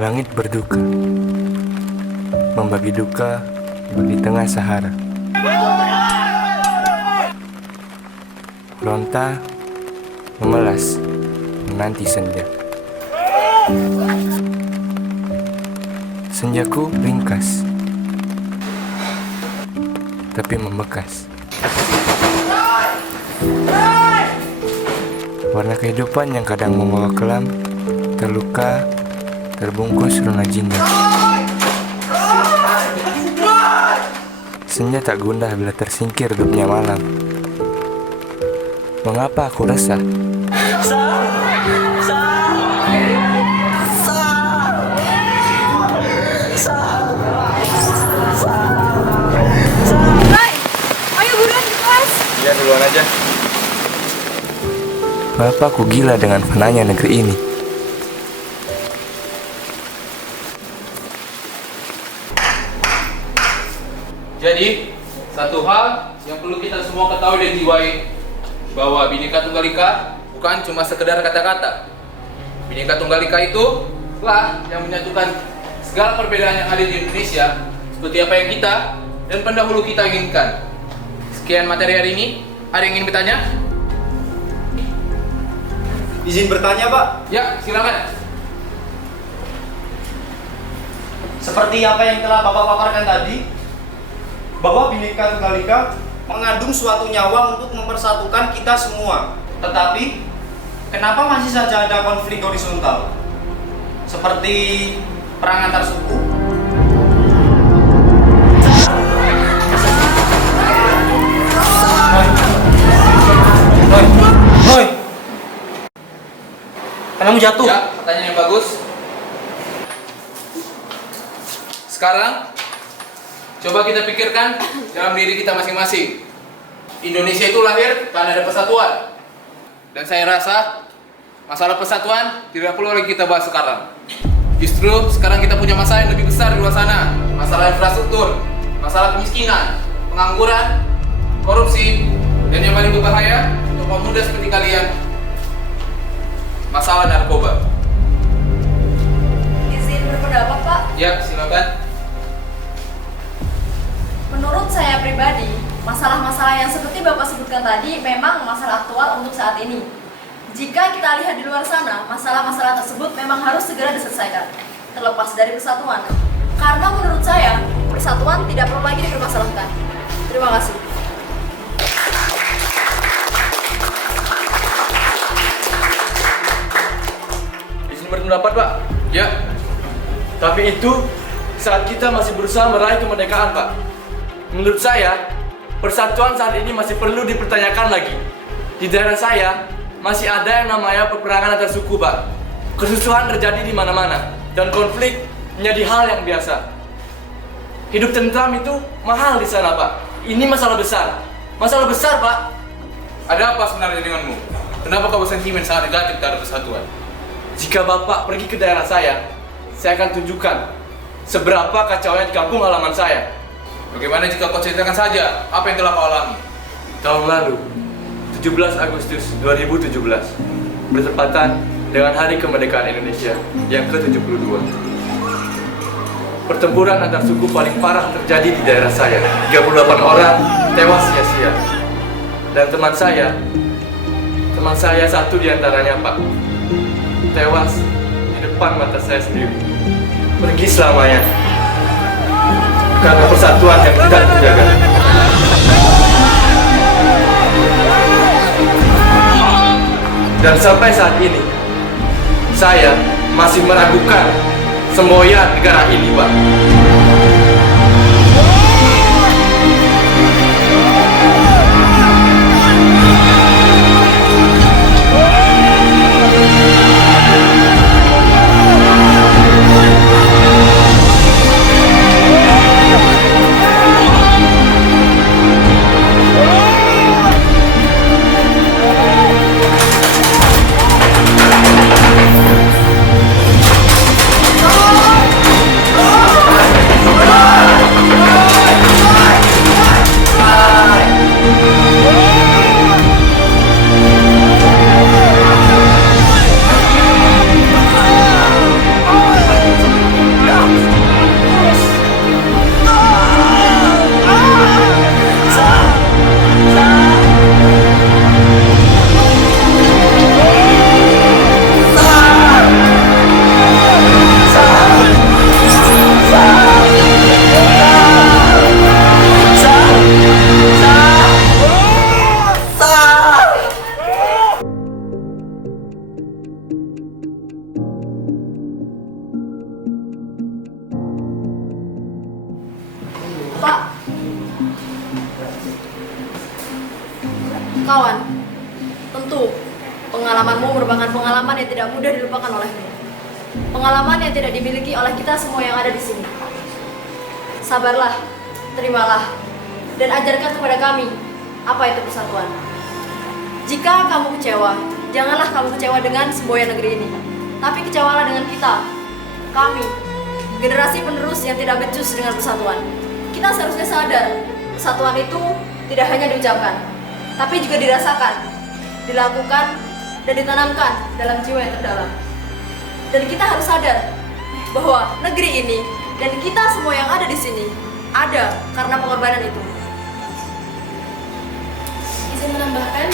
Langit berduka, membagi duka di tengah Sahara. Ronta memelas menanti senja. Senjaku ringkas, tapi membekas. Warna kehidupan yang kadang membawa kelam, terluka, terbungkus rona jingga. Senja tak gundah bila tersingkir gelapnya malam. Mengapa aku resah? Hai, ayo buruan ke kelas. Iya, duluan aja. Bapak aku gila dengan fananya negeri ini. Jadi, satu hal yang perlu kita semua ketahui dan jiwai, bahwa Bhinneka Tunggal Ika bukan cuma sekedar kata-kata. Bhinneka Tunggal Ika itu lah yang menyatukan segala perbedaan yang ada di Indonesia, seperti apa yang kita dan pendahulu kita inginkan. Sekian materi hari ini. Ada yang ingin bertanya? Izin bertanya, Pak. Ya, silakan. Seperti apa yang telah Bapak paparkan tadi, bahwa Bhinneka Tunggal Ika mengandung suatu nyawa untuk mempersatukan kita semua. Tetapi, kenapa masih saja ada konflik horizontal? Seperti perang antar suku. Hoi! Kamu jatuh? Ya, pertanyaan yang bagus. Sekarang, coba kita pikirkan dalam diri kita masing-masing. Indonesia itu lahir karena ada persatuan. Dan saya rasa masalah persatuan tidak perlu lagi kita bahas sekarang. Justru sekarang kita punya masalah yang lebih besar di luar sana. Masalah infrastruktur, masalah kemiskinan, pengangguran, korupsi, dan yang paling berbahaya untuk kaum muda seperti kalian, masalah narkoba. Izin berpendapat, Pak. Ya, silakan. Menurut saya pribadi, masalah-masalah yang seperti Bapak sebutkan tadi memang masalah aktual untuk saat ini. Jika kita lihat di luar sana, masalah-masalah tersebut memang harus segera diselesaikan, terlepas dari persatuan. Karena menurut saya, persatuan tidak perlu lagi dipermasalahkan. Terima kasih. Izin berpendapat, Pak. Ya, Tapi itu saat kita masih berusaha meraih kemerdekaan, Pak. Menurut saya, persatuan saat ini masih perlu dipertanyakan lagi. Di daerah saya masih ada yang namanya peperangan antar suku, Pak. Kesusuhan terjadi di mana-mana dan konflik menjadi hal yang biasa. Hidup tentram itu mahal di sana, Pak. Ini masalah besar. Masalah besar, Pak. ada apa sebenarnya denganmu? Kenapa kau bersentimen sangat negatif terhadap persatuan? Jika Bapak pergi ke daerah saya akan tunjukkan seberapa kacaunya di kampung halaman saya. Bagaimana jika kau ceritakan saja apa yang telah kau alami? Tahun lalu, 17 Agustus 2017, bertepatan dengan Hari Kemerdekaan Indonesia yang ke-72. Pertempuran antar suku paling parah terjadi di daerah saya. 38 orang tewas sia-sia. Dan teman saya satu diantaranya, Pak, tewas di depan mata saya sendiri. Pergi selamanya karena persatuan yang tidak terjaga. Dan sampai saat ini, saya masih meragukan semboyan negara ini, Pak. Pengalamanmu merupakan pengalaman yang tidak mudah dilupakan olehmu. Pengalaman yang tidak dimiliki oleh kita semua yang ada di sini. Sabarlah, terimalah, dan ajarkan kepada kami apa itu persatuan. Jika kamu kecewa, janganlah kamu kecewa dengan semboyan negeri ini, tapi kecewalah dengan kita, kami, generasi penerus yang tidak becus dengan persatuan. Kita seharusnya sadar, persatuan itu tidak hanya diucapkan, tapi juga dirasakan, dilakukan, dan ditanamkan dalam jiwa yang terdalam. Dan kita harus sadar bahwa negeri ini dan kita semua yang ada di sini ada karena pengorbanan itu. Izin menambahkan,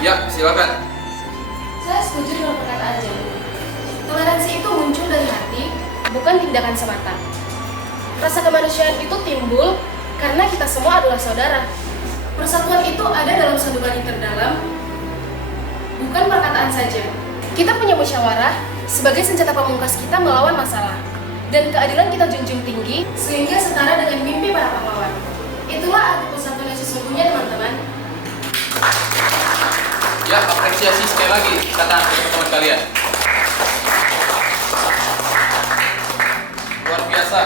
Ya, silakan. saya setuju dengan perkataan Jalu. Toleransi itu muncul dari hati, bukan tindakan semata. Rasa kemanusiaan itu timbul karena kita semua adalah saudara. Persatuan itu ada dalam sandukan yang terdalam, bukan perkataan saja. Kita punya musyawarah sebagai senjata pamungkas kita melawan masalah. Dan keadilan kita junjung tinggi sehingga setara dengan mimpi para pahlawan. Itulah arti persatuan yang sesungguhnya, teman-teman. Ya, apresiasi sekali lagi kata teman-teman kalian. Luar biasa.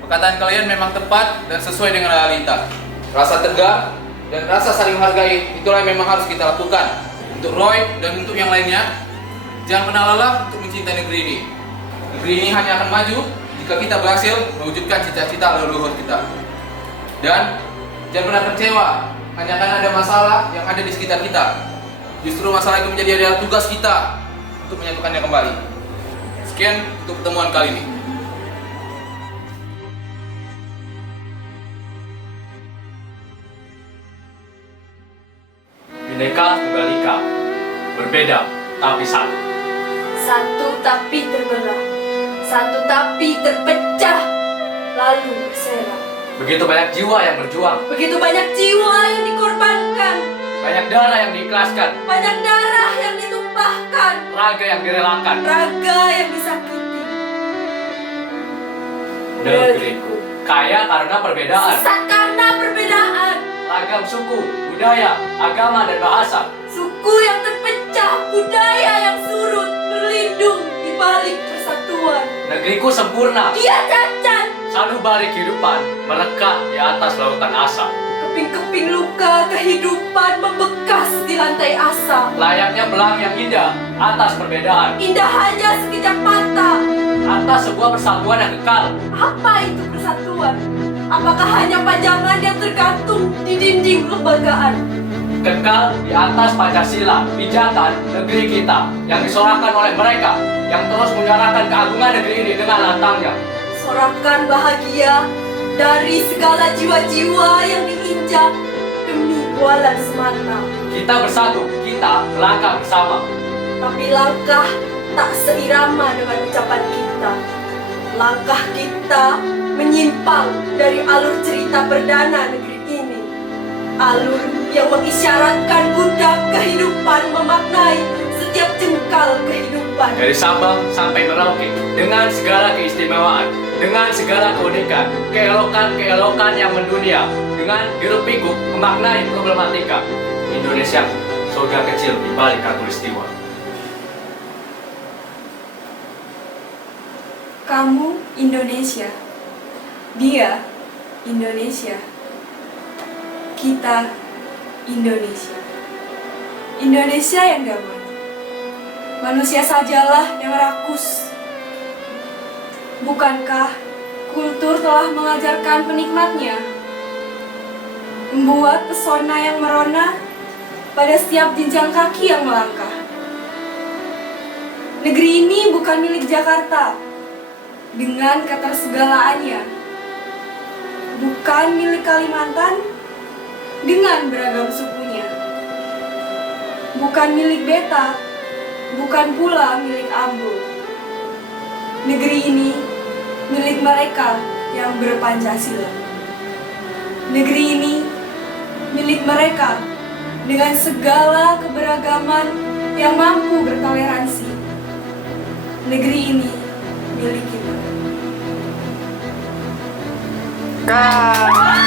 Perkataan kalian memang tepat dan sesuai dengan realita. Rasa tegar dan rasa saling menghargai itulah yang memang harus kita lakukan. Untuk Roy dan untuk yang lainnya, jangan pernah lelah untuk mencintai negeri ini. Negeri ini hanya akan maju jika kita berhasil mewujudkan cita-cita leluhur kita. Dan jangan pernah kecewa hanya karena ada masalah yang ada di sekitar kita. Justru masalah itu menjadi adalah tugas kita untuk menyatukannya kembali. Sekian untuk pertemuan kali ini. Bhinneka Tunggal Ika, berbeda tapi satu. Satu tapi terbelah, satu tapi terpecah, lalu bersera. Begitu banyak jiwa yang berjuang, Begitu banyak jiwa yang dikorbankan, banyak darah yang diikhlaskan, banyak darah yang ditumpahkan, raga yang direlakan. raga yang disakiti. Negeriku kaya karena perbedaan, Sesat karena perbedaan, ragam suku, budaya, agama, dan bahasa. suku yang terpecah, budaya yang surut, berlindung di balik persatuan. Negeriku sempurna, Dia cacat, sanubari kehidupan merekah di atas lautan asa. keping-keping luka kehidupan membekas di lantai asa. Layaknya belang yang indah atas perbedaan, Indah hanya sekejap mata. atas sebuah persatuan yang kekal. Apa itu persatuan? Apakah hanya pajangan yang tergantung di dinding kelembagaan? Kekal di atas Pancasila, pijakan negeri kita yang disorakan oleh mereka yang terus menyuarakan keagungan negeri ini dengan lantangnya. Sorakan bahagia dari segala jiwa-jiwa yang diinjak demi bualan semata. Kita bersatu, kita melangkah bersama. Tapi langkah tak seirama dengan ucapan kita. Langkah kita menyimpang dari alur cerita perdana negeri ini. Alur yang mengisyaratkan budak kehidupan memaknai setiap jengkal kehidupan. Dari Sabang sampai Merauke, dengan segala keistimewaan, dengan segala keunikan, keelokan-keelokan yang mendunia, dengan hiruk-pikuk memaknai problematika. Indonesia, surga kecil di balik khatulistiwa. Kamu Indonesia, dia Indonesia, kita Indonesia. Indonesia yang damai. Manusia sajalah yang rakus. Bukankah kultur telah mengajarkan penikmatnya? Membuat pesona yang merona pada setiap jenjang kaki yang melangkah. Negeri ini bukan milik Jakarta dengan ketersegalaannya, bukan milik Kalimantan dengan beragam sukunya, bukan milik Beta, bukan pula milik Ambo. Negeri ini milik mereka yang berpancasila. Negeri ini milik mereka dengan segala keberagaman yang mampu bertoleransi. Negeri ini milik kita. Kak.